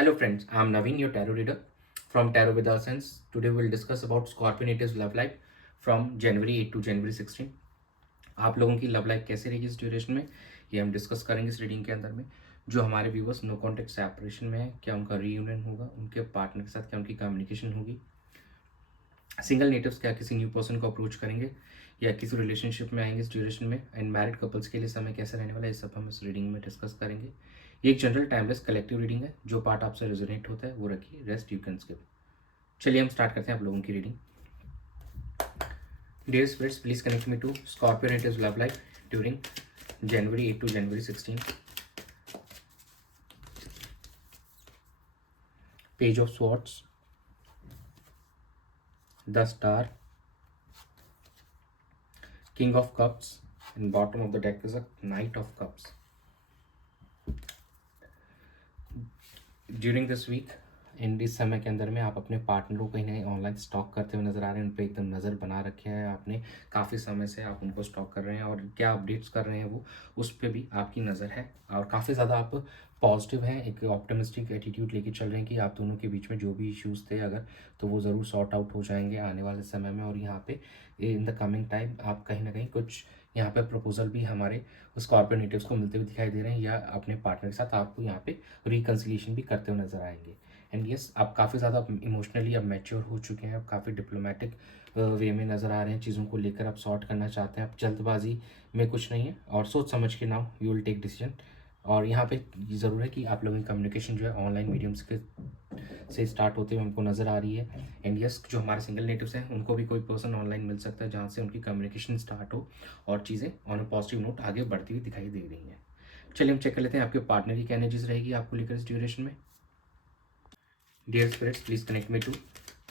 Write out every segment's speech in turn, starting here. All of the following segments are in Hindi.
Hello friends, I am Naveen, your tarot reader from Tarot with Sense. Today we will discuss about Scorpio natives love life from January 8 to January 16. आप लोगों की लव लाइफ कैसे रहेगी इस ड्यूरेशन में, ये हम डिस्कस करेंगे इस रीडिंग के अंदर में। जो हमारे व्यूवर्स नो कॉन्टेक्ट सेपरेशन में है, क्या उनका रीयूनियन होगा, उनके पार्टनर के साथ क्या उनकी कम्युनिकेशन होगी, सिंगल नेटिव्स क्या किसी न्यू पर्सन को अप्रोच करेंगे या किसी रिलेशनशिप में आएंगे इस ड्यूरेशन में, एंड मैरिड कपल्स के लिए समय कैसा रहने वाला है, ये सब हम इस रीडिंग में डिस्कस करेंगे। ये एक जनरल टाइमलेस कलेक्टिव रीडिंग है। जो पार्ट आपसे रेजोनेट होता है वो रखिए, रेस्ट यू कैन स्किप। चलिए हम स्टार्ट करते हैं आप लोगों की reading. Dear spirits, please connect me to Scorpio natives love life during January 8 to January 16. Page of Swords, the Star, King of Cups, and bottom of the deck is a Knight of Cups. During this week, इस समय के अंदर में आप अपने पार्टनर को कहीं ना कहीं ऑनलाइन स्टॉक करते हुए नज़र आ रहे हैं। उन पर एकदम नज़र बना रखी है आपने, काफ़ी समय से आप उनको स्टॉक कर रहे हैं और क्या अपडेट्स कर रहे हैं वो, उस पर भी आपकी नज़र है। और काफ़ी ज़्यादा आप पॉजिटिव हैं, एक ऑप्टिमिस्टिक एटीट्यूड लेके चल रहे हैं कि आप दोनों के बीच में जो भी इश्यूज़ थे अगर, तो वो ज़रूर सॉर्ट आउट हो जाएंगे आने वाले समय में। और यहाँ पे इन द कमिंग टाइम आप कहीं ना कहीं कुछ यहाँ पे प्रपोजल भी हमारे स्कॉर्पियो नेटिव्स को मिलते हुए दिखाई दे रहे हैं, या अपने पार्टनर के साथ आपको यहाँ पे रिकन्सिलिएशन भी करते हुए नजर आएंगे। एंड यस, आप काफ़ी ज़्यादा इमोशनली अब मैच्योर हो चुके हैं, अब काफ़ी डिप्लोमेटिक वे में नज़र आ रहे हैं, चीज़ों को लेकर आप सॉर्ट करना चाहते हैं। अब जल्दबाजी में कुछ नहीं है और सोच समझ के now you will take decision. और यहाँ पे ज़रूर है कि आप लोगों की कम्युनिकेशन जो है ऑनलाइन मीडियम्स के से स्टार्ट होते हुए हमको नज़र आ रही है। एंड यस, जो हमारे सिंगल नेटिव्स हैं उनको भी कोई पर्सन ऑनलाइन मिल सकता है जहाँ से उनकी कम्युनिकेशन स्टार्ट हो और चीज़ें ऑन अ पॉजिटिव नोट आगे बढ़ती हुई दिखाई दे रही हैं। चलिए हम चेक कर लेते हैं आपके पार्टनर की क्या एनर्जीज रहेगी आपको लेकर इस ड्यूरेशन में। Dear spirits, please connect me to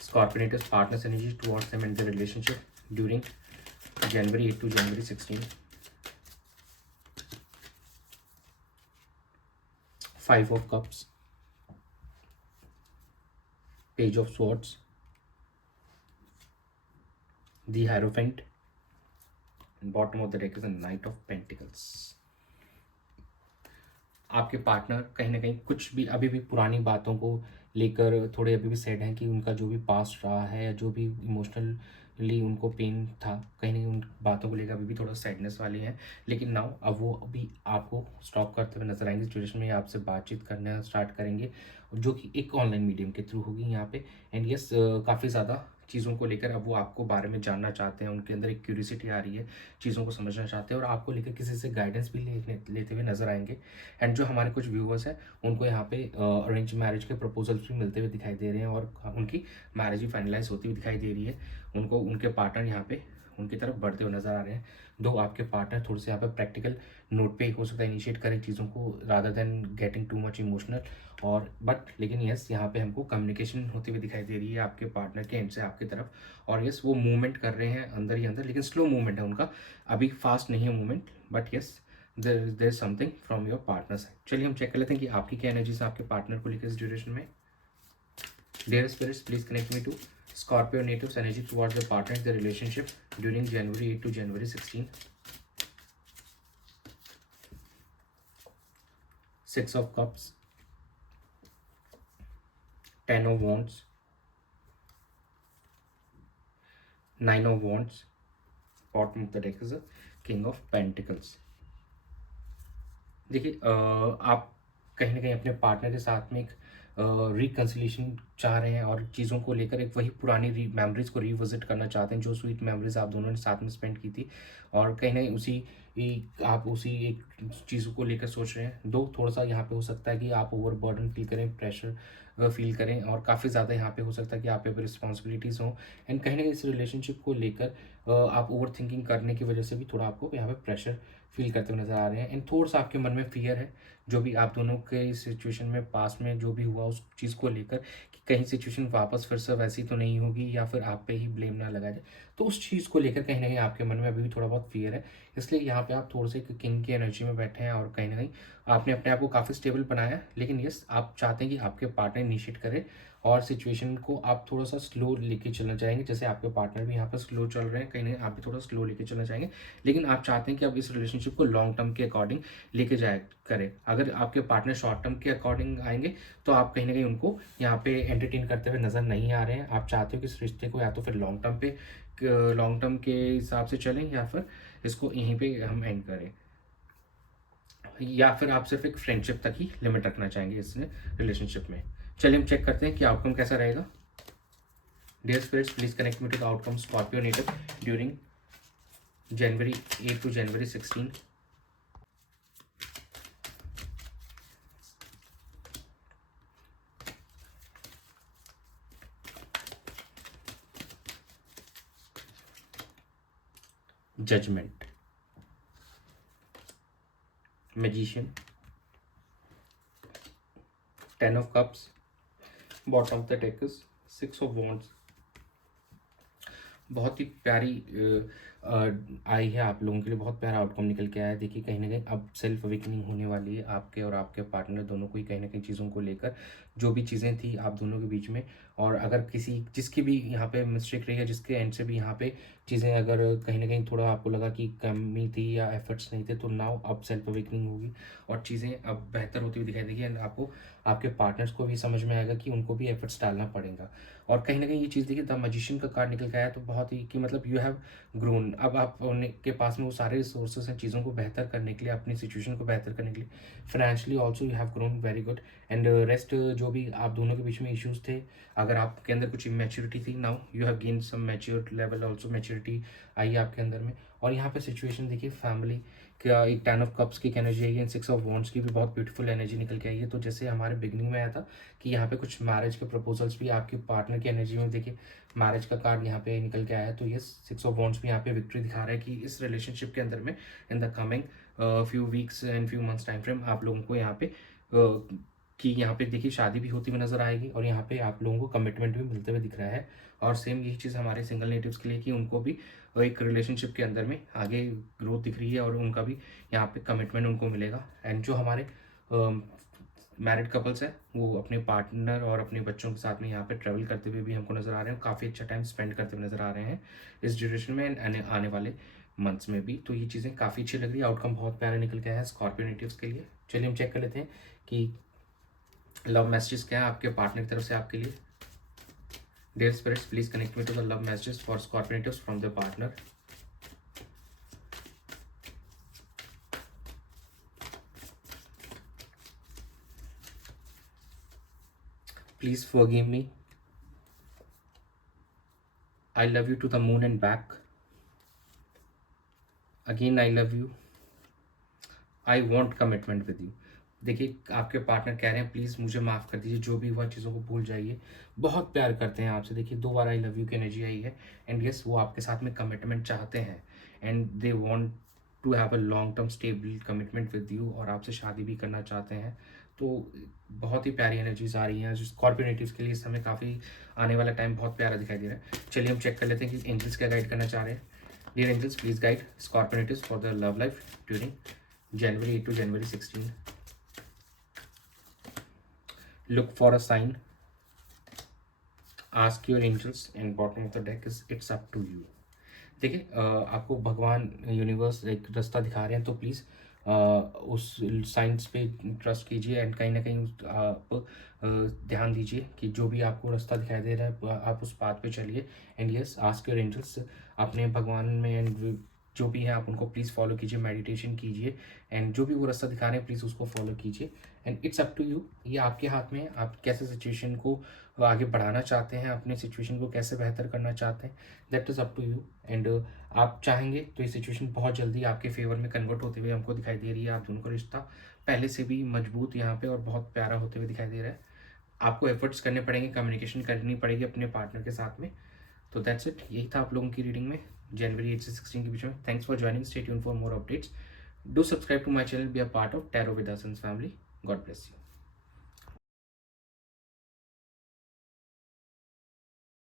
Scorpio natives partners energy towards them and their relationship during January 8 to January 16. Five of Cups, Page of Swords, the Hierophant, and bottom of the deck is a Knight of Pentacles. आपके पार्टनर कहीं ना कहीं कुछ भी अभी भी पुरानी बातों को लेकर थोड़े अभी भी सैड हैं कि उनका जो भी पास्ट रहा है या जो भी इमोशनली उनको पेन था, कहीं ना कहीं उन बातों को लेकर अभी भी थोड़ा सैडनेस वाले हैं। लेकिन नाउ अब वो अभी आपको स्टॉप करते हुए नजर आएंगे, सिचुएशन में आपसे बातचीत करना स्टार्ट करेंगे जो कि एक ऑनलाइन मीडियम के थ्रू होगी यहाँ पे। एंड यस, काफ़ी ज़्यादा चीज़ों को लेकर अब वो आपको बारे में जानना चाहते हैं, उनके अंदर एक क्यूरियोसिटी आ रही है, चीज़ों को समझना चाहते हैं और आपको लेकर किसी से गाइडेंस भी लेते हुए नजर आएंगे। एंड जो हमारे कुछ व्यूवर्स हैं उनको यहाँ पे अरेंज मैरिज के प्रपोजल्स भी मिलते हुए दिखाई दे रहे हैं और उनकी मैरिज भी फाइनलाइज होती हुई दिखाई दे रही है। उनको उनके पार्टनर यहाँ पे उनकी तरफ बढ़ते हुए नजर आ रहे हैं। दो आपके पार्टनर थोड़े से यहाँ पे प्रैक्टिकल नोट पे हो सकता है इनिशिएट करें चीज़ों को rather than getting too much emotional, और बट लेकिन यस, यहाँ पे हमको कम्युनिकेशन होती हुई दिखाई दे रही है आपके पार्टनर के एंड से आपकी तरफ। और यस, वो मूवमेंट कर रहे हैं अंदर ही अंदर, लेकिन स्लो मूवमेंट है उनका, अभी फास्ट नहीं है movement, but yes there is something from your partner side. चलिए हम चेक कर लेते हैं कि आपकी क्या एनर्जीज आपके पार्टनर को लेकर इस ड्यूरेशन में। Dear spirits, please connect me to Scorpio natives energy towards the partner in the relationship during January 8 to January 16. Six of Cups, Ten of Wands, Nine of Wands, bottom of the deck is a King of Pentacles. देखिए, आप कहीं ना कहीं अपने पार्टनर के साथ में एक रिकन्सिलेशन चाह रहे हैं और चीज़ों को लेकर एक वही पुरानी मेमोरीज को रिविजिट करना चाहते हैं, जो स्वीट मेमोरीज आप दोनों ने साथ में स्पेंड की थी, और कहीं ना कहीं आप उसी एक चीज़ों को लेकर सोच रहे हैं। दो, थोड़ा सा यहाँ पे हो सकता है कि आप ओवर बर्डन फील करें, प्रेशर फील करें, और काफ़ी ज़्यादा यहाँ पे हो सकता है कि आप पे रिस्पॉन्सिबिलिटीज़ हों, एंड कहीं ना कहीं इस रिलेशनशिप को लेकर आप ओवर थिंकिंग करने की वजह से भी थोड़ा आपको यहाँ पे प्रेशर फील करते हुए नजर आ रहे हैं। एंड थोड़ा सा आपके मन में फियर है, जो भी आप दोनों के सिचुएशन में पास में जो भी हुआ उस चीज़ को लेकर, कि कहीं सिचुएशन वापस फिर से वैसी तो नहीं होगी या फिर आप पे ही ब्लेम ना लगाया जाए, तो उस चीज़ को लेकर कहीं ना कहीं आपके मन में अभी भी थोड़ा बहुत फियर है। इसलिए यहाँ पे आप थोड़े से किंग की एनर्जी में बैठे हैं और कहीं आपने अपने आप को काफ़ी स्टेबल बनाया है। लेकिन यस, आप चाहते हैं कि आपके पार्टनर इनिशिएट करे और सिचुएशन को आप थोड़ा सा स्लो लेके चलना चाहेंगे। जैसे आपके पार्टनर भी यहाँ पर स्लो चल रहे हैं, कहीं ना कहीं आप भी थोड़ा स्लो लेके चलना चाहेंगे, लेकिन आप चाहते हैं कि अब इस रिलेशनशिप को लॉन्ग टर्म के अकॉर्डिंग लेके जाए करें। अगर आपके पार्टनर शॉर्ट टर्म के अकॉर्डिंग आएंगे तो आप कहीं ना कहीं उनको यहाँ पे एंटरटेन करते हुए नज़र नहीं आ रहे हैं। आप चाहते हो कि इस रिश्ते को या तो फिर लॉन्ग टर्म के हिसाब से चलें, या फिर इसको यहीं पे हम एंड करें, या फिर आप सिर्फ एक फ्रेंडशिप तक ही लिमिट रखना चाहेंगे इस रिलेशनशिप में। चलिए हम चेक करते हैं कि आउटकम कैसा रहेगा। Dear spirits, please connect me to the outcome Scorpio native during January 8 to January 16. Judgment, Magician, Ten of Cups, bottom of the deck is Six of Wands. बहुत ही प्यारी आई है आप लोगों के लिए, बहुत प्यारा आउटकम निकल के आया है। देखिए कहीं ना कहीं अब सेल्फ अवेकनिंग होने वाली है आपके और आपके पार्टनर दोनों को ही, कहीं ना कहीं चीज़ों को लेकर जो भी चीज़ें थी आप दोनों के बीच में, और अगर जिसकी भी यहाँ पे मिस्टेक रही है, जिसके एंड से भी यहाँ पे चीज़ें अगर कहीं ना कहीं थोड़ा आपको लगा कि कमी थी या एफर्ट्स नहीं थे, तो नाउ अब सेल्फ अवेकनिंग होगी और चीज़ें अब बेहतर होती हुई दिखाई देगी। एंड आपको आपके पार्टनर्स को भी समझ में आएगा कि उनको भी एफर्ट्स डालना पड़ेगा। और कहीं ना कहीं ये चीज़ देखिए, द मैजिशियन का कार्ड निकल के आया तो बहुत ही कि मतलब यू हैव ग्रोन। अब आप के पास में वो सारे रिसोर्सेज हैं चीज़ों को बेहतर करने के लिए, अपनी सिचुएशन को बेहतर करने के लिए। Financially also you have grown very good. And rest जो भी आप दोनों के बीच में इश्यूज थे, अगर आपके अंदर कुछ इमेच्योरिटी थी, now you have gain some mature level, also maturity आई है आपके अंदर में। और यहाँ पे सिचुएशन देखिए, फैमिली का एक 10 ऑफ कप्स की एनर्जी आई है, एंड 6 ऑफ वॉन्ड्स की भी बहुत ब्यूटीफुल एनर्जी निकल के आई है। तो जैसे हमारे बिगनिंग में आया था कि यहाँ पे कुछ मैरिज के प्रपोजल्स भी आपके पार्टनर की एनर्जी में, देखिए मैरिज का कार्ड यहाँ पे निकल के आया है। तो ये 6 ऑफ वॉन्ड्स भी यहाँ पे विक्ट्री दिखा रहा है कि इस रिलेशनशिप के अंदर में in the coming few weeks and few months time frame आप लोगों को यहाँ पे कि यहाँ पे देखिए शादी भी होती हुई नजर आएगी, और यहाँ पे आप लोगों को कमिटमेंट भी मिलते हुए दिख रहा है। और सेम यही चीज़ हमारे सिंगल नेटिव्स के लिए कि उनको भी एक रिलेशनशिप के अंदर में आगे ग्रोथ दिख रही है, और उनका भी यहाँ पे कमिटमेंट उनको मिलेगा। एंड जो हमारे मैरिड कपल्स है वो अपने पार्टनर और अपने बच्चों के साथ में यहाँ पे ट्रैवल करते हुए भी हमको नज़र आ रहे हैं, काफ़ी अच्छा टाइम स्पेंड करते हुए नज़र आ रहे हैं इस ड्यूरेशन में एंड आने वाले मंथ्स में भी। तो ये चीज़ें काफ़ी अच्छी लग रही है, आउटकम बहुत प्यारा निकल गया है स्कॉर्पियो नेटिव्स के लिए। चलिए हम चेक कर लेते हैं कि लव मैसेजेस क्या है आपके पार्टनर की तरफ से आपके लिए। Dear spirits, please connect me to the love messages for Scorpio natives from the partner. Please forgive me. I love you to the moon and back. Again, I love you. I want commitment with you. देखिए आपके पार्टनर कह रहे हैं प्लीज़ मुझे माफ़ कर दीजिए, जो भी हुआ चीज़ों को भूल जाइए, बहुत प्यार करते हैं आपसे। देखिए 2 बार आई लव यू की एनर्जी आई है, एंड यस वो आपके साथ में कमिटमेंट चाहते हैं, and they want to have a long term stable commitment with you, और आपसे शादी भी करना चाहते हैं। तो बहुत ही प्यारी एनर्जीज आ रही हैं स्कॉर्पियो नेटिव्स के लिए। इस समय काफ़ी आने वाला टाइम बहुत प्यारा दिखाई दे रहा है। चलिए हम चेक कर लेते हैं कि एंजल्स क्या गाइड करना चाह रहे हैं। Dear angels, please guide Scorpio natives for the love life during January 8 to January 16. Look for a sign. Ask your angels, and bottom of the deck is it's up to you. देखिए आपको भगवान यूनिवर्स एक रास्ता दिखा रहे हैं, तो प्लीज़ उस साइंस पे ट्रस्ट कीजिए, एंड कहीं ना कहीं आप ध्यान दीजिए कि जो भी आपको रास्ता दिखाई दे रहा है आप उस पाथ पे चलिए। And yes, ask your angels, अपने भगवान में एंड जो भी है आप उनको प्लीज़ फॉलो कीजिए, मेडिटेशन कीजिए, एंड जो भी वो रास्ता दिखा रहे हैं प्लीज़ उसको फॉलो कीजिए। And it's up to you, ये आपके हाथ में है, आप कैसे सिचुएशन को आगे बढ़ाना चाहते हैं, अपने सिचुएशन को कैसे बेहतर करना चाहते हैं, that is up to you. And आप चाहेंगे तो ये सिचुएशन बहुत जल्दी आपके फेवर में कन्वर्ट होते हुए हमको दिखाई दे रही है। आप दोनों का रिश्ता पहले से भी मजबूत यहाँ पे और बहुत प्यारा होते हुए दिखाई दे रहा है। आपको एफर्ट्स करने पड़ेंगे, कम्युनिकेशन करनी पड़ेगी अपने पार्टनर के साथ में। तो दैट्स इट, यही था आप लोगों की रीडिंग में January 8 से 16 के बीच में। Thanks for joining, stay tuned for more updates, do subscribe to my channel, be a part of tarot with Aasan's family. God bless you.